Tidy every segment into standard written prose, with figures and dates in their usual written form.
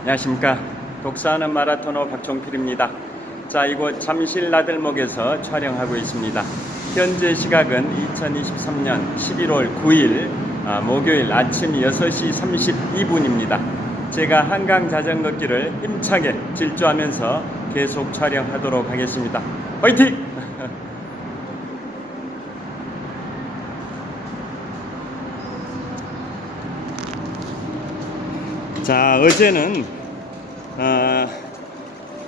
안녕하십니까. 독서하는 마라토너 박종필입니다. 자, 이곳 잠실 나들목에서 촬영하고 있습니다. 현재 시각은 2023년 11월 9일 목요일 아침 6시 32분입니다. 제가 한강 자전거길을 힘차게 질주하면서 계속 촬영하도록 하겠습니다. 화이팅! 자, 어제는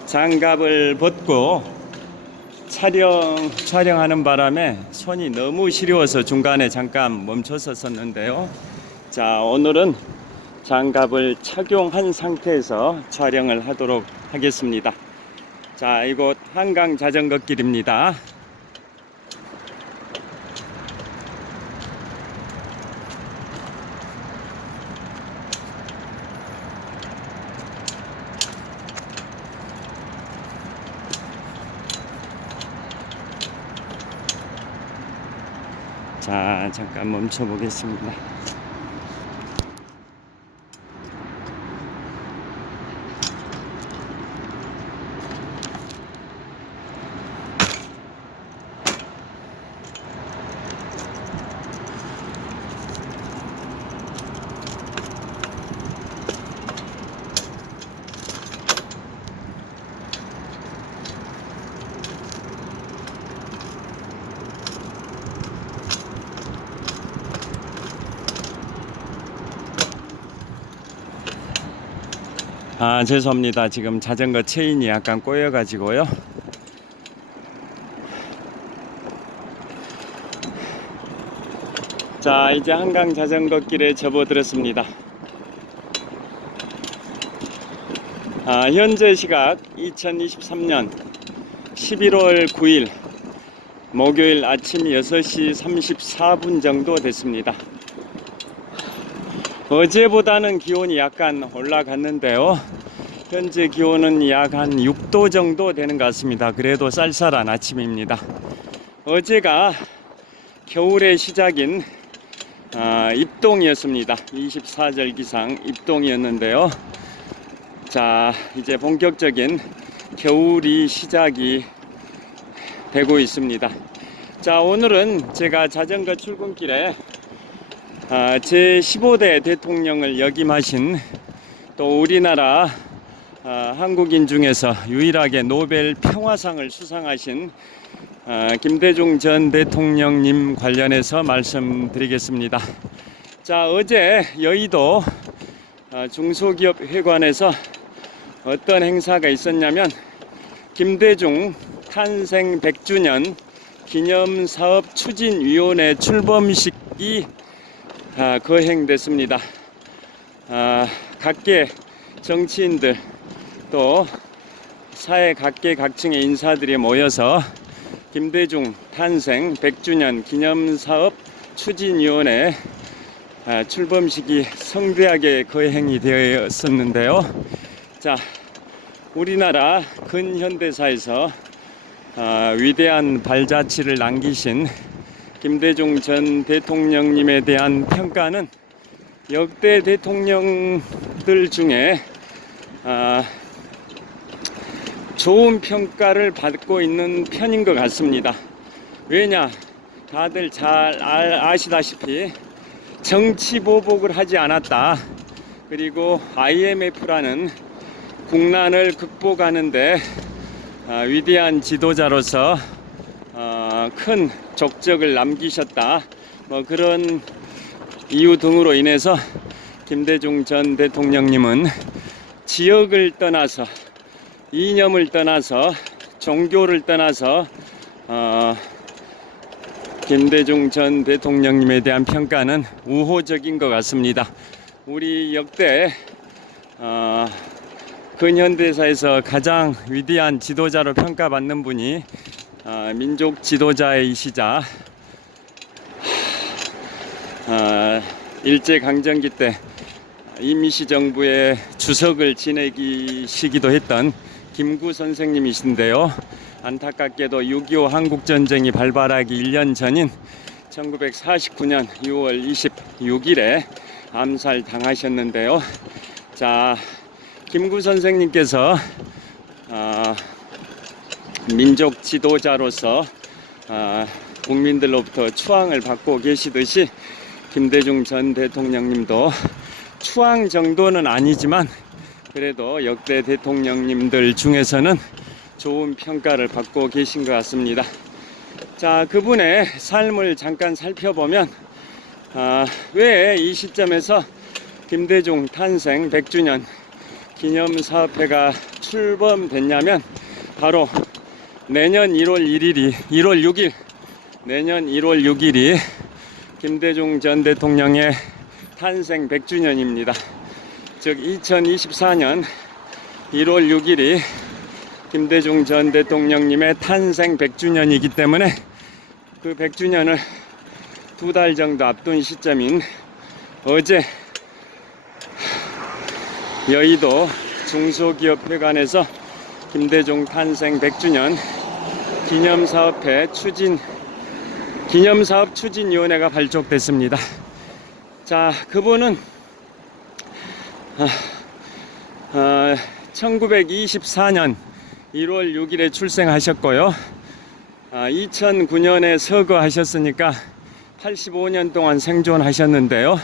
장갑을 벗고 촬영하는 바람에 손이 너무 시려워서 중간에 잠깐 멈췄었는데요. 자, 오늘은 장갑을 착용한 상태에서 촬영을 하도록 하겠습니다. 자, 이곳 한강 자전거 길입니다. 자, 잠깐 멈춰 보겠습니다. 죄송합니다. 지금 자전거 체인이 약간 꼬여 가지고요. 자, 이제 한강 자전거 길에 접어들었습니다. 현재 시각 2023년 11월 9일 목요일 아침 6시 34분 정도 됐습니다. 어제보다는 기온이 약간 올라갔는데요. 현재 기온은 약 한 6도 정도 되는 것 같습니다. 그래도 쌀쌀한 아침입니다. 어제가 겨울의 시작인 입동이었습니다. 24절 기상 입동이었는데요. 자, 이제 본격적인 겨울이 시작이 되고 있습니다. 자, 오늘은 제가 자전거 출근길에 제15대 대통령을 역임하신 또 우리나라 한국인 중에서 유일하게 노벨 평화상을 수상하신 김대중 전 대통령님 관련해서 말씀드리겠습니다. 자, 어제 여의도 중소기업회관에서 어떤 행사가 있었냐면 김대중 탄생 100주년 기념사업 추진위원회 출범식이 거행됐습니다. 각계 정치인들 또 사회 각계각층의 인사들이 모여서 김대중 탄생 100주년 기념사업 추진위원회 출범식이 성대하게 거행이 되었었는데요. 자, 우리나라 근현대사에서 위대한 발자취를 남기신 김대중 전 대통령님에 대한 평가는 역대 대통령들 중에 좋은 평가를 받고 있는 편인 것 같습니다. 왜냐, 다들 잘 아시다시피 정치 보복을 하지 않았다. 그리고 IMF라는 국난을 극복하는데 위대한 지도자로서 큰 족적을 남기셨다. 그런 이유 등으로 인해서 김대중 전 대통령님은 지역을 떠나서 이념을 떠나서 종교를 떠나서 김대중 전 대통령님에 대한 평가는 우호적인 것 같습니다. 우리 역대 근현대사에서 가장 위대한 지도자로 평가받는 분이 민족 지도자이시자 일제강점기 때 임시 정부의 주석을 지내시기도 했던 김구 선생님이신데요. 안타깝게도 6.25 한국전쟁이 발발하기 1년 전인 1949년 6월 26일에 암살 당하셨는데요. 자, 김구 선생님께서 민족 지도자로서 국민들로부터 추앙을 받고 계시듯이 김대중 전 대통령님도 추앙 정도는 아니지만 그래도 역대 대통령님들 중에서는 좋은 평가를 받고 계신 것 같습니다. 자, 그분의 삶을 잠깐 살펴보면 왜 이 시점에서 김대중 탄생 100주년 기념사업회가 출범됐냐면 바로 내년 1월 6일 내년 1월 6일이 김대중 전 대통령의 탄생 100주년입니다. 즉 2024년 1월 6일이 김대중 전 대통령님의 탄생 100주년이기 때문에 그 100주년을 2달 정도 앞둔 시점인 어제 여의도 중소기업회관에서 김대중 탄생 100주년 기념사업 추진위원회가 발족됐습니다. 자, 그분은 1924년 1월 6일에 출생하셨고요. 2009년에 서거하셨으니까 85년 동안 생존하셨는데요.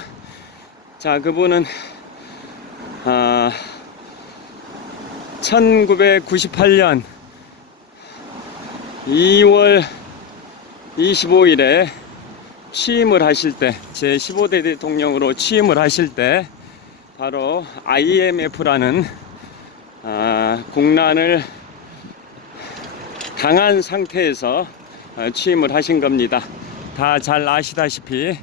자, 그분은 1998년 2월 25일에 취임을 하실 때, 제15대 대통령으로 취임을 하실 때 바로 IMF라는 국난을 당한 상태에서 취임을 하신 겁니다. 다 잘 아시다시피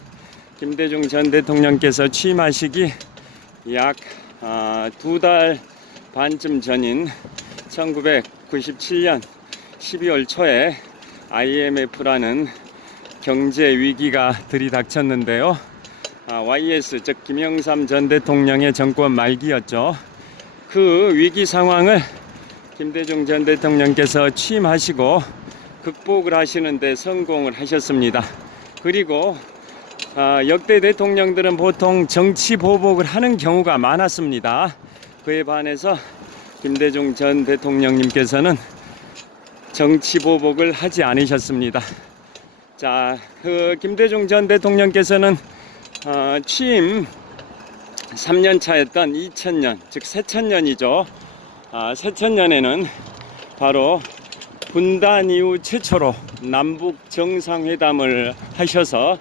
김대중 전 대통령께서 취임하시기 약 2달 반쯤 전인 1997년 12월 초에 IMF라는 경제 위기가 들이닥쳤는데요. YS 즉 김영삼 전 대통령의 정권 말기였죠. 그 위기 상황을 김대중 전 대통령께서 취임하시고 극복을 하시는 데 성공을 하셨습니다. 그리고 역대 대통령들은 보통 정치 보복을 하는 경우가 많았습니다. 그에 반해서 김대중 전 대통령님께서는 정치 보복을 하지 않으셨습니다. 자, 그 김대중 전 대통령께서는 취임 3년 차였던 2000년, 즉 새천년이죠. 새천년에는 바로 분단 이후 최초로 남북 정상회담을 하셔서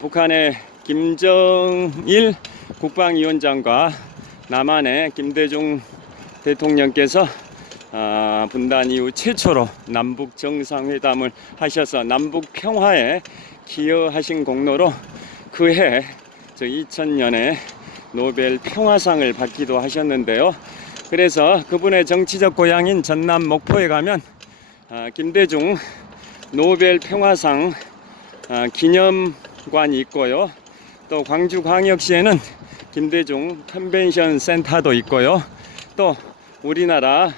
북한의 김정일 국방위원장과 남한의 김대중 대통령께서 분단 이후 최초로 남북 정상회담을 하셔서 남북 평화에 기여하신 공로로 그해 2000년에 노벨 평화상을 받기도 하셨는데요. 그래서 그분의 정치적 고향인 전남 목포에 가면 김대중 노벨 평화상 기념관이 있고요. 또 광주광역시에는 김대중 컨벤션 센터도 있고요. 또 우리나라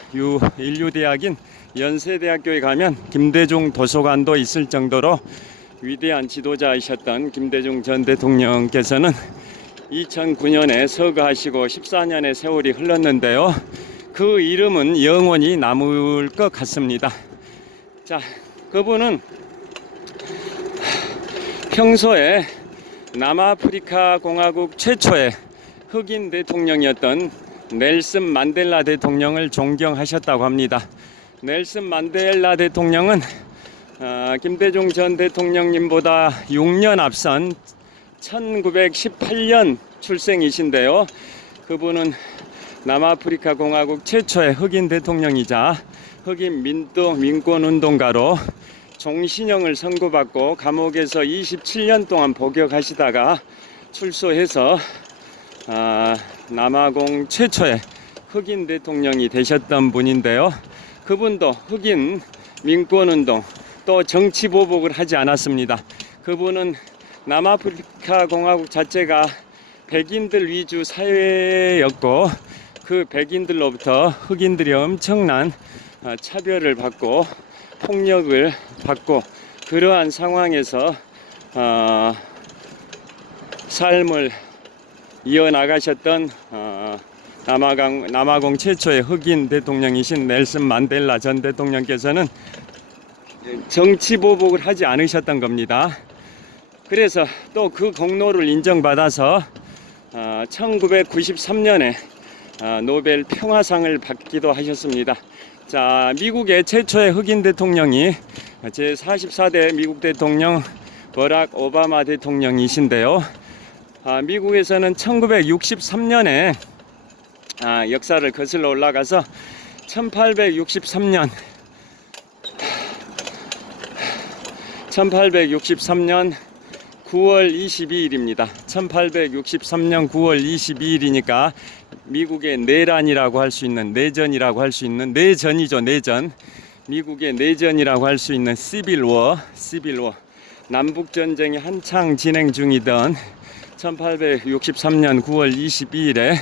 인류대학인 연세대학교에 가면 김대중 도서관도 있을 정도로 위대한 지도자이셨던 김대중 전 대통령께서는 2009년에 서거하시고 14년의 세월이 흘렀는데요. 그 이름은 영원히 남을 것 같습니다. 자, 그분은 평소에 남아프리카 공화국 최초의 흑인 대통령이었던 넬슨 만델라 대통령을 존경하셨다고 합니다. 넬슨 만델라 대통령은 김대중 전 대통령님보다 6년 앞선 1918년 출생이신데요. 그분은 남아프리카 공화국 최초의 흑인 대통령이자 흑인 민권운동가로 종신형을 선고받고 감옥에서 27년 동안 복역하시다가 출소해서 남아공 최초의 흑인 대통령이 되셨던 분인데요. 그분도 흑인 민권운동 또 정치 보복을 하지 않았습니다. 그분은 남아프리카 공화국 자체가 백인들 위주 사회였고 그 백인들로부터 흑인들이 엄청난 차별을 받고 폭력을 받고 그러한 상황에서 삶을 이어나가셨던 남아공 최초의 흑인 대통령이신 넬슨 만델라 전 대통령께서는 정치 보복을 하지 않으셨던 겁니다. 그래서 또 그 공로를 인정받아서 1993년에 노벨 평화상을 받기도 하셨습니다. 자, 미국의 최초의 흑인 대통령이 제44대 미국 대통령 버락 오바마 대통령이신데요. 미국에서는 1963년에 역사를 거슬러 올라가서 1863년 9월 22일입니다. 1863년 9월 22일이니까 미국의 내란이라고 할 수 있는, 내전이라고 할 수 있는, 내전이죠, 내전. 미국의 내전이라고 할 수 있는 시빌워, 남북전쟁이 한창 진행 중이던 1863년 9월 22일에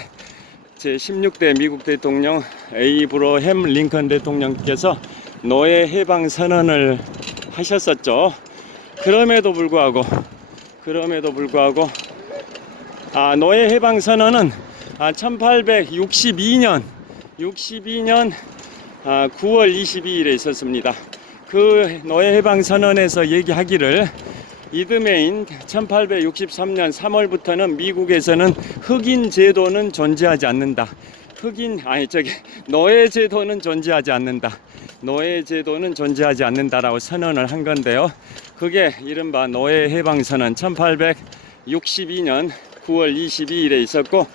제16대 미국 대통령 에이브러햄 링컨 대통령께서 노예 해방 선언을 하셨었죠. 그럼에도 불구하고 노예 해방 선언은 1862년 9월 22일에 있었습니다. 그 노예 해방 선언에서 얘기하기를 이듬해인 1863년 3월부터는 미국에서는 흑인 제도는 존재하지 않는다. 노예 제도는 존재하지 않는다. 노예 제도는 존재하지 않는다라고 선언을 한 건데요. 그게 이른바 노예 해방 선언 1862년 9월 22일에 있었고,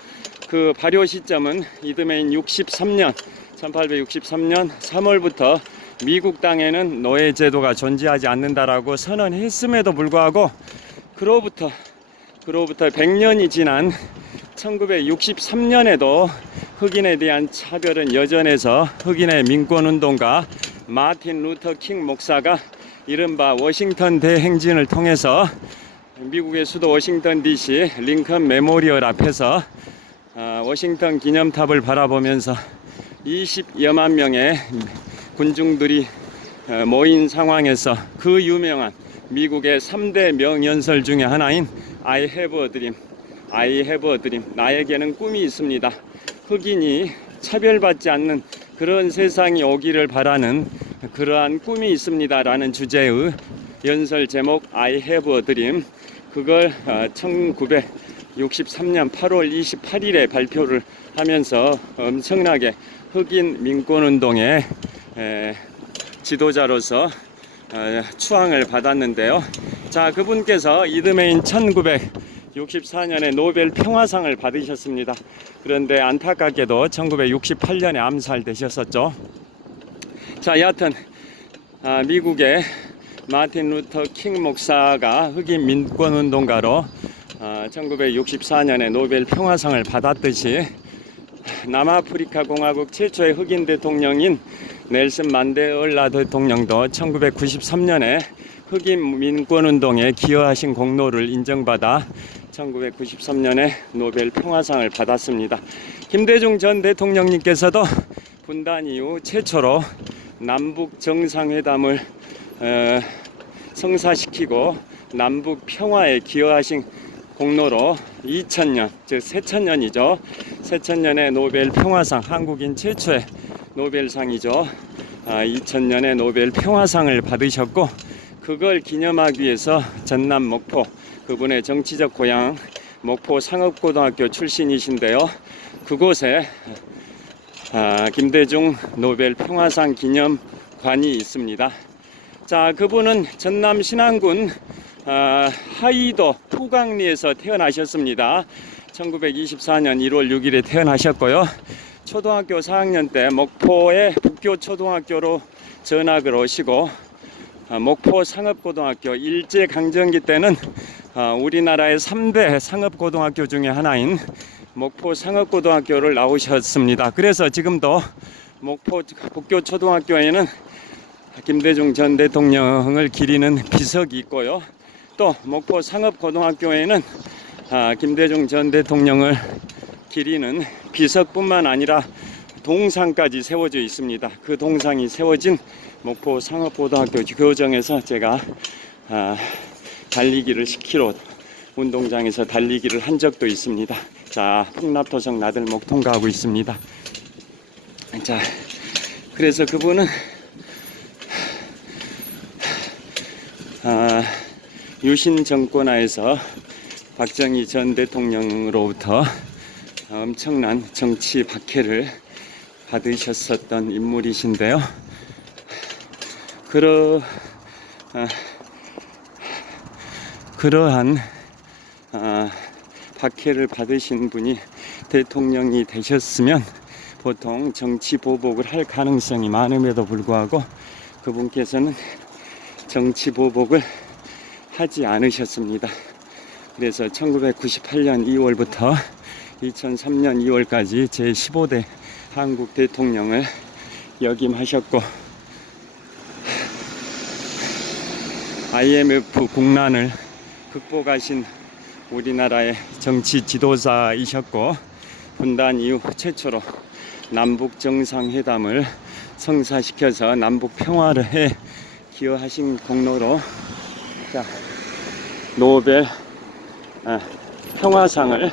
그 발효 시점은 이듬해인 1863년 3월부터 미국 땅에는 노예 제도가 존재하지 않는다라고 선언했음에도 불구하고 그로부터 100년이 지난 1963년에도 흑인에 대한 차별은 여전해서 흑인의 민권운동가 마틴 루터 킹 목사가 이른바 워싱턴 대행진을 통해서 미국의 수도 워싱턴 DC 링컨 메모리얼 앞에서 워싱턴 기념탑을 바라보면서 20여만 명의 군중들이 모인 상황에서 그 유명한 미국의 3대 명연설 중에 하나인 I have a dream, 나에게는 꿈이 있습니다. 흑인이 차별받지 않는 그런 세상이 오기를 바라는 그러한 꿈이 있습니다 라는 주제의 연설 제목 I have a dream, 그걸 1963년 8월 28일에 발표를 하면서 엄청나게 흑인 민권운동의 지도자로서 추앙을 받았는데요. 자, 그분께서 이듬해인 1964년에 노벨 평화상을 받으셨습니다. 그런데 안타깝게도 1968년에 암살되셨었죠. 자, 여하튼 미국의 마틴 루터 킹 목사가 흑인 민권운동가로 1964년에 노벨 평화상을 받았듯이 남아프리카 공화국 최초의 흑인 대통령인 넬슨 만델라 대통령도 1993년에 흑인 민권운동에 기여하신 공로를 인정받아 1993년에 노벨 평화상을 받았습니다. 김대중 전 대통령님께서도 분단 이후 최초로 남북 정상회담을 성사시키고 남북 평화에 기여하신 공로로 2000년, 즉 새천년이죠. 새천년에 노벨 평화상, 한국인 최초의 노벨상이죠. 2000년에 노벨 평화상을 받으셨고, 그걸 기념하기 위해서 전남 목포, 그분의 정치적 고향 목포 상업고등학교 출신이신데요. 그곳에 김대중 노벨 평화상 기념관이 있습니다. 자, 그분은 전남 신안군 하이도 후강리에서 태어나셨습니다. 1924년 1월 6일에 태어나셨고요. 초등학교 4학년 때 목포의 북교초등학교로 전학을 오시고 목포 상업고등학교 일제강점기 때는 우리나라의 3대 상업고등학교 중에 하나인 목포 상업고등학교를 나오셨습니다. 그래서 지금도 목포 북교초등학교에는 김대중 전 대통령을 기리는 비석이 있고요. 또 목포 상업고등학교에는 김대중 전 대통령을 기리는 비석뿐만 아니라 동상까지 세워져 있습니다. 그 동상이 세워진 목포 상업고등학교 교정에서 제가 달리기를 10km 운동장에서 달리기를 한 적도 있습니다. 자, 풍납토성 나들목 통과하고 있습니다. 자, 그래서 그분은 유신 정권하에서 박정희 전 대통령으로부터 엄청난 정치 박해를 받으셨었던 인물이신데요. 그러한 박해를 받으신 분이 대통령이 되셨으면 보통 정치 보복을 할 가능성이 많음에도 불구하고 그분께서는 정치 보복을 하지 않으셨습니다. 그래서 1998년 2월부터 2003년 2월까지 제15대 한국 대통령을 역임하셨고 IMF 국난을 극복하신 우리나라의 정치 지도자이셨고 분단 이후 최초로 남북 정상회담을 성사시켜서 남북 평화를 기여하신 공로로 노벨 평화상을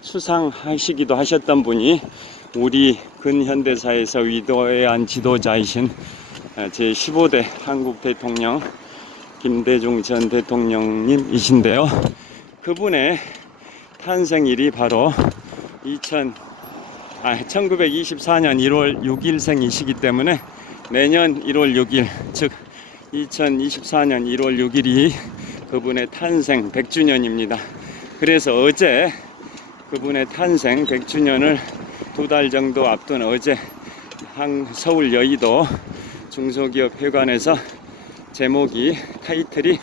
수상하시기도 하셨던 분이 우리 근현대사에서 위대한 지도자이신 제15대 한국 대통령 김대중 전 대통령님이신데요. 그분의 탄생일이 바로 1924년 1월 6일생이시기 때문에 내년 1월 6일 즉 2024년 1월 6일이 그분의 탄생 100주년입니다. 그래서 어제 그분의 탄생 100주년을 2달 정도 앞둔 어제 서울 여의도 중소기업회관에서 제목이 타이틀이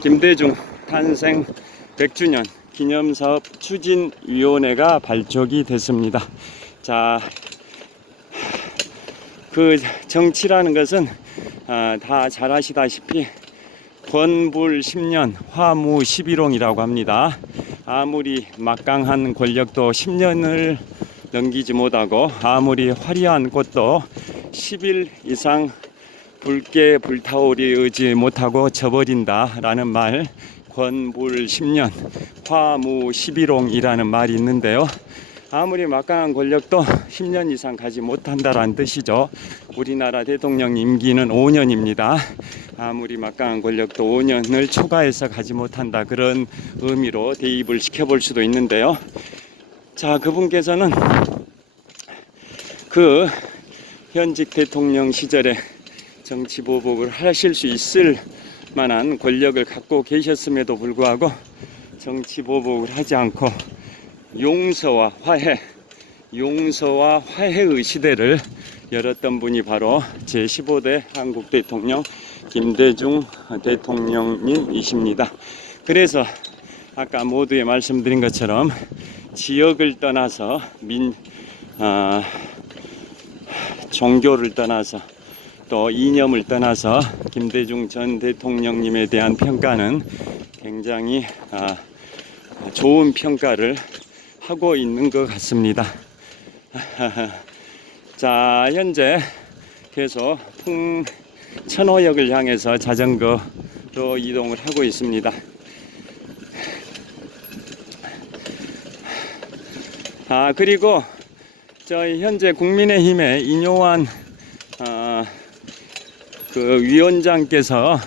김대중 탄생 100주년 기념사업 추진위원회가 발족이 됐습니다. 자, 그 정치라는 것은 다 잘 아시다시피 권불 10년 화무 11홍이라고 합니다. 아무리 막강한 권력도 10년을 넘기지 못하고 아무리 화려한 꽃도 10일 이상 붉게 불타오르지 못하고 져버린다라는 말, 권불 10년 화무 11홍이라는 말이 있는데요. 아무리 막강한 권력도 10년 이상 가지 못한다라는 뜻이죠. 우리나라 대통령 임기는 5년입니다. 아무리 막강한 권력도 5년을 초과해서 가지 못한다, 그런 의미로 대입을 시켜볼 수도 있는데요. 자, 그분께서는 그 현직 대통령 시절에 정치 보복을 하실 수 있을 만한 권력을 갖고 계셨음에도 불구하고 정치 보복을 하지 않고 용서와 화해의 시대를 열었던 분이 바로 제15대 한국 대통령 김대중 대통령님이십니다. 그래서 아까 모두에 말씀드린 것처럼 지역을 떠나서 종교를 떠나서 또 이념을 떠나서 김대중 전 대통령님에 대한 평가는 굉장히 좋은 평가를 하고 있는 것 같습니다. 자, 현재 계속 풍천호역을 향해서 자전거로 이동을 하고 있습니다. 그리고 저희 현재 국민의힘의 인요한 그 위원장께서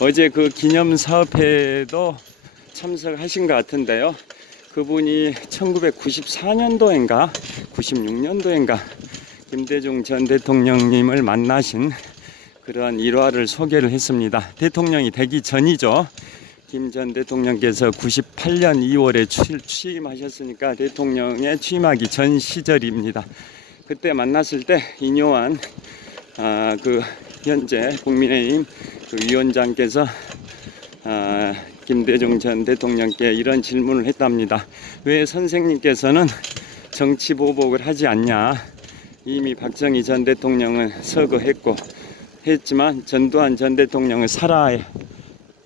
어제 그 기념사업회에도 참석하신 것 같은데요. 그분이 1994년도인가 96년도인가 김대중 전 대통령님을 만나신 그러한 일화를 소개를 했습니다. 대통령이 되기 전이죠. 김 전 대통령께서 98년 2월에 취임하셨으니까 대통령에 취임하기 전 시절입니다. 그때 만났을 때 인요한 그 현재 국민의힘 그 위원장께서 김대중 전 대통령께 이런 질문을 했답니다. 왜 선생님께서는 정치 보복을 하지 않냐? 이미 박정희 전 대통령은 서거했고 했지만 전두환 전 대통령은 살아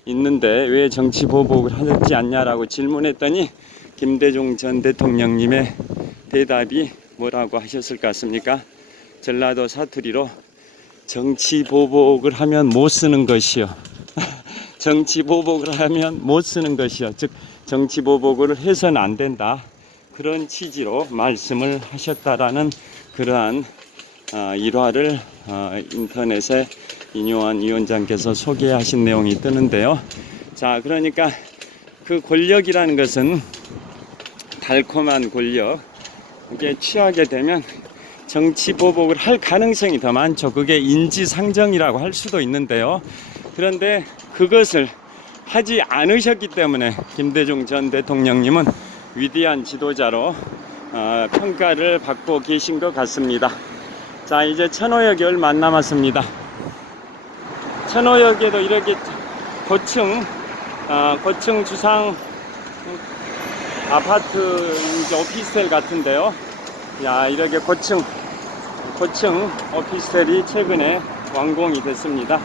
있는데 왜 정치 보복을 하지 않냐라고 질문했더니 김대중 전 대통령님의 대답이 뭐라고 하셨을 것 같습니까? 전라도 사투리로 정치 보복을 하면 못 쓰는 것이요. 정치 보복을 하면 못 쓰는 것이요. 즉 정치 보복을 해서는 안 된다. 그런 취지로 말씀을 하셨다라는 그러한 일화를 인터넷에 인요한 위원장께서 소개하신 내용이 뜨는데요. 자, 그러니까 그 권력이라는 것은 달콤한 권력, 이게 취하게 되면 정치 보복을 할 가능성이 더 많죠. 그게 인지상정이라고 할 수도 있는데요. 그런데 그것을 하지 않으셨기 때문에 김대중 전 대통령님은 위대한 지도자로 평가를 받고 계신 것 같습니다. 자, 이제 천호역이 얼마 안 남았습니다. 천호역에도 이렇게 고층 주상 아파트 이제 오피스텔 같은데요. 야, 이렇게 고층 오피스텔이 최근에 완공이 됐습니다.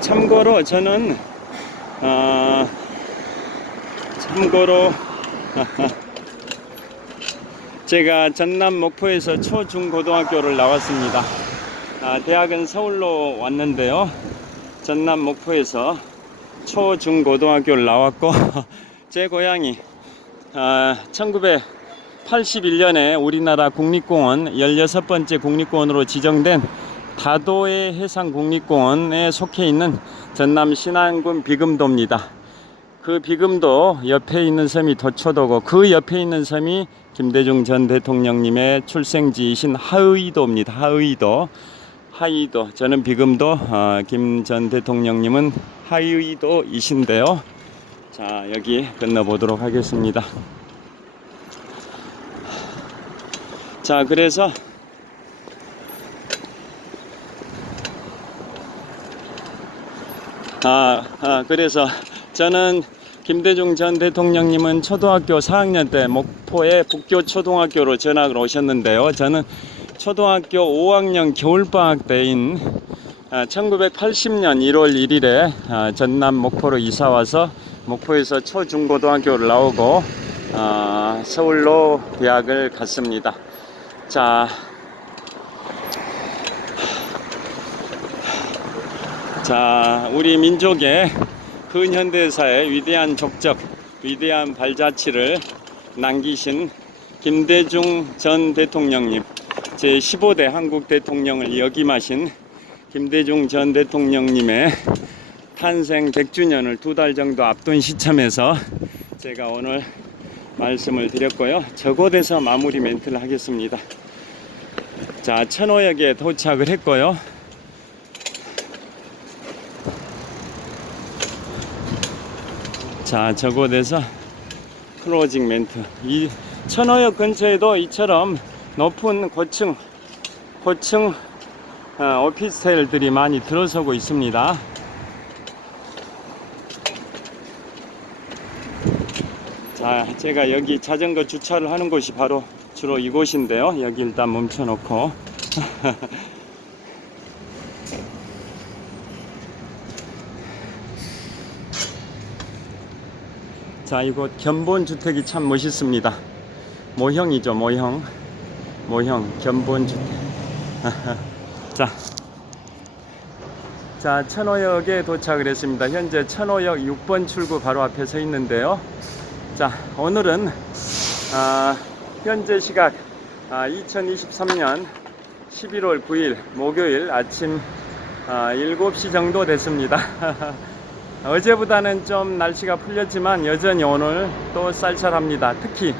참고로 저는 제가 전남 목포에서 초중고등학교를 나왔습니다. 대학은 서울로 왔는데요. 전남 목포에서 초중고등학교를 나왔고 제 고향이 1981년에 우리나라 국립공원 16번째 국립공원으로 지정된 다도해 해상국립공원에 속해 있는 전남 신안군 비금도입니다. 그 비금도 옆에 있는 섬이 도초도고 그 옆에 있는 섬이 김대중 전 대통령님의 출생지이신 하의도입니다. 하의도. 저는 비금도, 김 전 대통령님은 하의도이신데요. 자, 여기 건너보도록 하겠습니다. 자, 그래서 그래서 저는 김대중 전 대통령님은 초등학교 4학년 때 목포의 북교초등학교로 전학을 오셨는데요. 저는 초등학교 5학년 겨울방학 때인 1980년 1월 1일에 전남 목포로 이사와서 목포에서 초중고등학교를 나오고 서울로 대학을 갔습니다. 자, 우리 민족의 근현대사의 위대한 족적, 위대한 발자취를 남기신 김대중 전 대통령님, 제15대 한국 대통령을 역임하신 김대중 전 대통령님의 탄생 100주년을 2달 정도 앞둔 시점에서 제가 오늘 말씀을 드렸고요. 저곳에서 마무리 멘트를 하겠습니다. 자, 천호역에 도착을 했고요. 자, 저곳에서 클로징 멘트. 이 천호역 근처에도 이처럼 높은 고층 오피스텔들이 많이 들어서고 있습니다. 자, 제가 여기 자전거 주차를 하는 곳이 바로 주로 이곳인데요. 여기 일단 멈춰놓고 자, 이곳 견본주택이 참 멋있습니다. 모형이죠, 모형 견본주택. 자, 천호역에 도착을 했습니다. 현재 천호역 6번 출구 바로 앞에 서 있는데요. 자, 오늘은 현재 시각 2023년 11월 9일 목요일 아침 7시 정도 됐습니다. 어제보다는 좀 날씨가 풀렸지만 여전히 오늘 또 쌀쌀합니다. 특히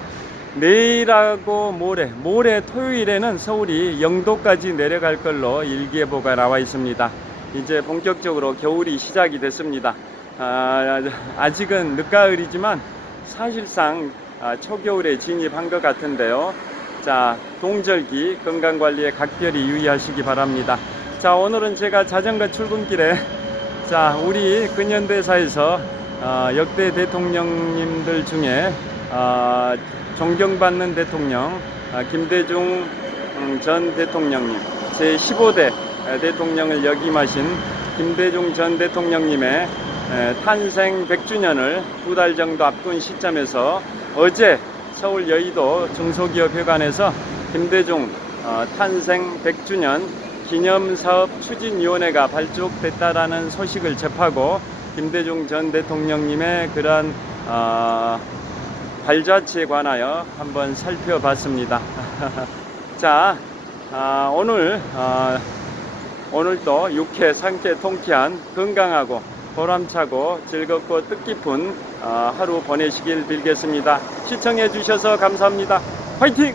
내일하고 모레 토요일에는 서울이 0도까지 내려갈 걸로 일기예보가 나와 있습니다. 이제 본격적으로 겨울이 시작이 됐습니다. 아직은 늦가을이지만 사실상 초겨울에 진입한 것 같은데요. 자, 동절기 건강관리에 각별히 유의하시기 바랍니다. 자, 오늘은 제가 자전거 출근길에 자, 우리 근현대사에서 역대 대통령님들 중에 존경받는 대통령 김대중 전 대통령님, 제15대 대통령을 역임하신 김대중 전 대통령님의 탄생 100주년을 2달 정도 앞둔 시점에서 어제 서울 여의도 중소기업회관에서 김대중 탄생 100주년 기념사업 추진위원회가 발족됐다라는 소식을 접하고 김대중 전 대통령님의 그러한 발자취에 관하여 한번 살펴봤습니다. 자, 오늘도 유쾌, 상쾌, 통쾌한 건강하고 보람차고 즐겁고 뜻깊은 하루 보내시길 빌겠습니다. 시청해 주셔서 감사합니다. 화이팅!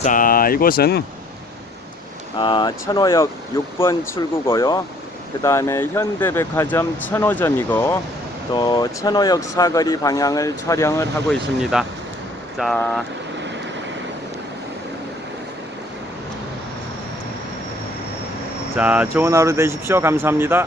자, 이곳은 천호역 6번 출구고요. 그 다음에 현대백화점 천호점이고 또 천호역 사거리 방향을 촬영을 하고 있습니다. 자, 좋은 하루 되십시오. 감사합니다.